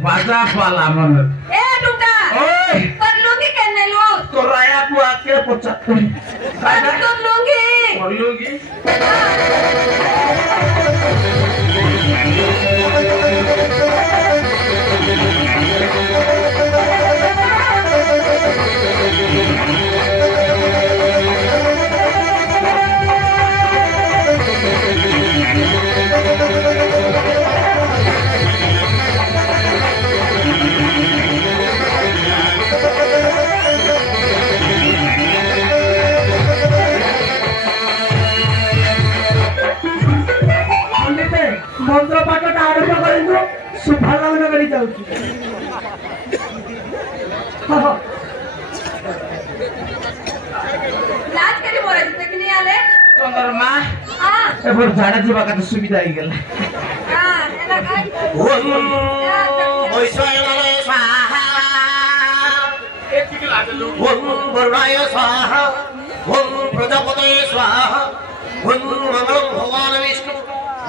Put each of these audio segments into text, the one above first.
Baca palaman. Duda. Oi. Perlugi kan lu? Toraya aku akhirnya pocak. Perlugi. Perlugi. मंत्र पाठ आरंभ करूँ शुभागमन कर चंद्रमा झाड़ा जीवा का सुविधा ही गला प्रजापते स्वाहा मंगलम भगवान विष्णु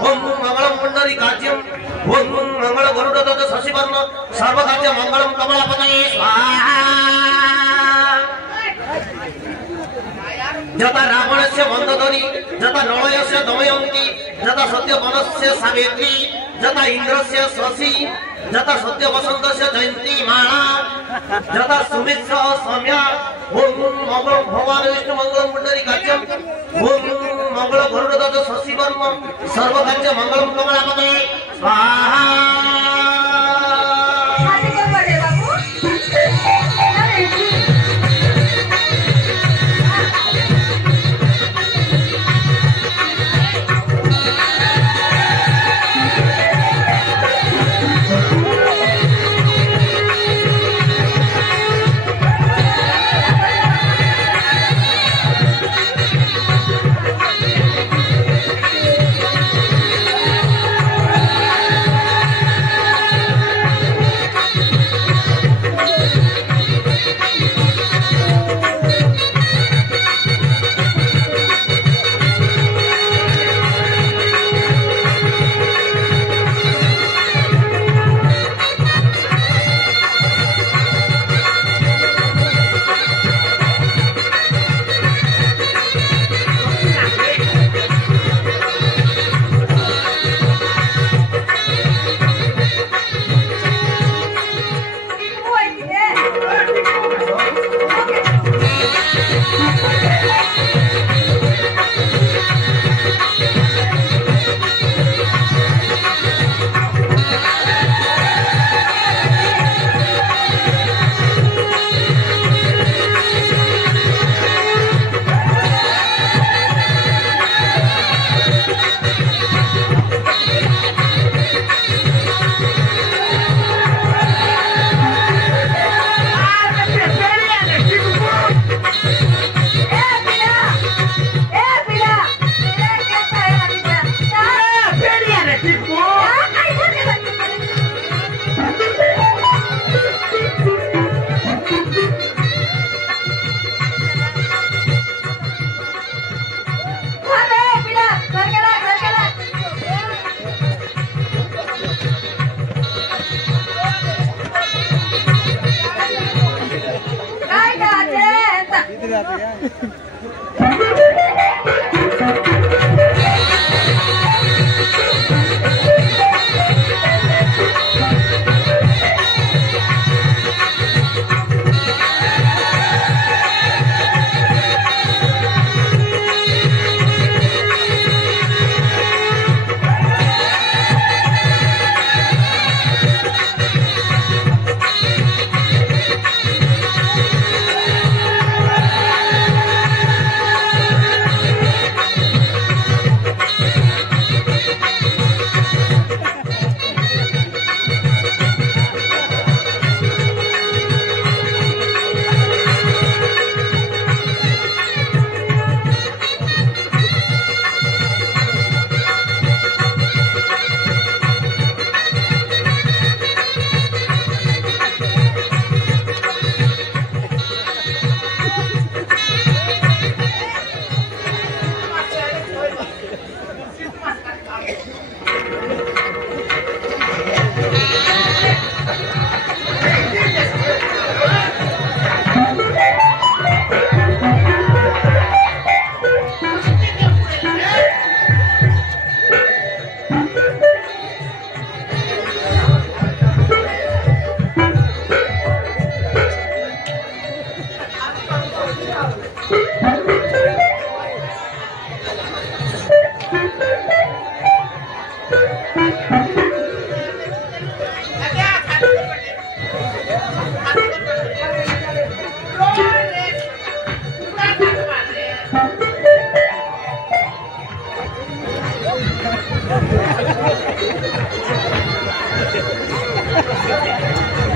ओम मंगलम पुंडरीकाज्यम ओम मंगल गरुड़ध्वज शशिवर्ण सर्वकार्य मंगलम कमलापतये स्वाहा जता रावणस्य मंदोदरी जता नलयस्य दमयन्ती जता सत्यवनस्य सावित्री जता इंद्रस्य शशि जता सत्य वसन्तस्य जयन्ती माला जता सुमित्र सौम्या ओम मंगलम भगवान विष्णु मंगलम पुंडरीकाज्यम ओम मंगल गरुड़ध्वज शशिवर्ण सर्वकार्य मंगलम कमलापतये स्वाहा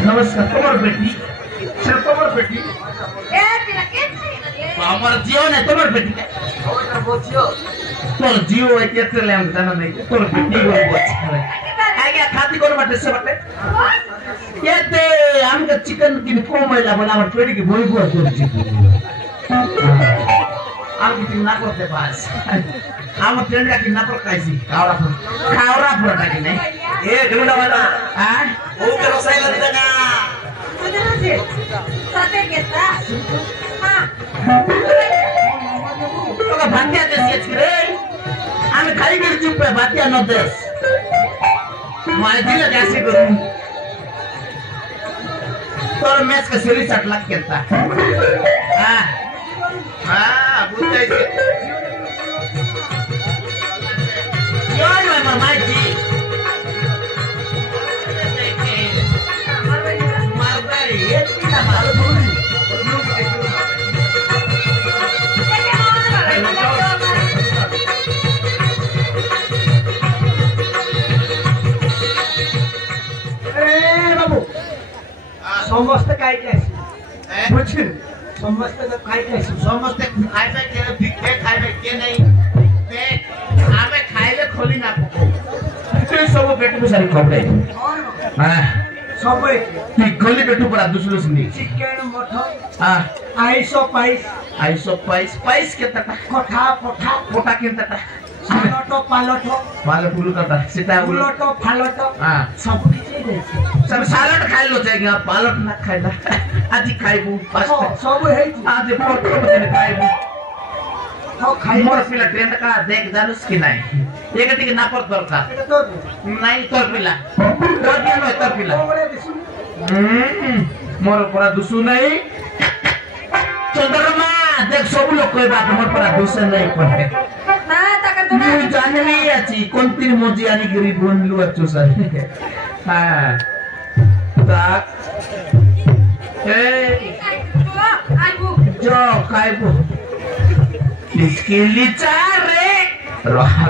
नमस्कार तुम्हार बेटी से तुम्हार बेटी ए तिला के खाइले हमार जीवन है तुम्हार बेटी ओटा बोझियो तोर जीव है केते ले हम जाना नहीं तोर बेटी को बोझ आगे खाती कोन बाटे से बाटे केते हम के चिकन की को महिला बना हमर पेटी की बोई को तोर चिकन हम की ना करते पास हम ट्रेंड का कितना पर कैसी खावरा फटा की नहीं ए ढूंढा वाला हां ओ के रसाई लगता ना तुझे से साथे घेता हां तो भातिया देश रे हम खाली कर चुप है भातिया न देश मैं दिल कैसे करूं तोर मैच का सीरीज 8 लाख केता हां हां बुझ जाई यार मैं मामा जी मारवाड़ी ये कितना मारो बाबू समस्त काय काय बुझिन समस्त काय काय समस्त खाइबे के भिखे खाइबे के नहीं ते आमे खाइले खोली ना पको ते सब पेट में सारी खबरे हां सब ती गोली पेटू पड़ा दूसरो सुनी चिकन मटन हां आइसो पाइस पाइस के तटा कोठा कोठा पोटा के तटा पालटो पालटो वाले पुलु तटा सीता उलटो फालटो हां सब किछि दै सब सालड खाइ लो जाएगा पालट ना खाइला आदि खाइबू बस सब है आदि फोटो में खाइबू तो खाइ मोर पिला ट्रेंड का देख जानूस कि नहीं एक टिके ना पर दरकार এটা তো नहीं तोर पिला तोर दिया नो तोर पिला ওরে দিছু मोर पूरा दुसु नहीं चंद्रमा देख सब लोग कोई बात मोर पूरा दुसु नहीं पड़े ना ताका तो मुझे जानवी आची कोणती मोजी आणि गरीब बनलू अच्छो सर हां ताक ए आइबु जो खाइबो इसके लिए चारे रोहा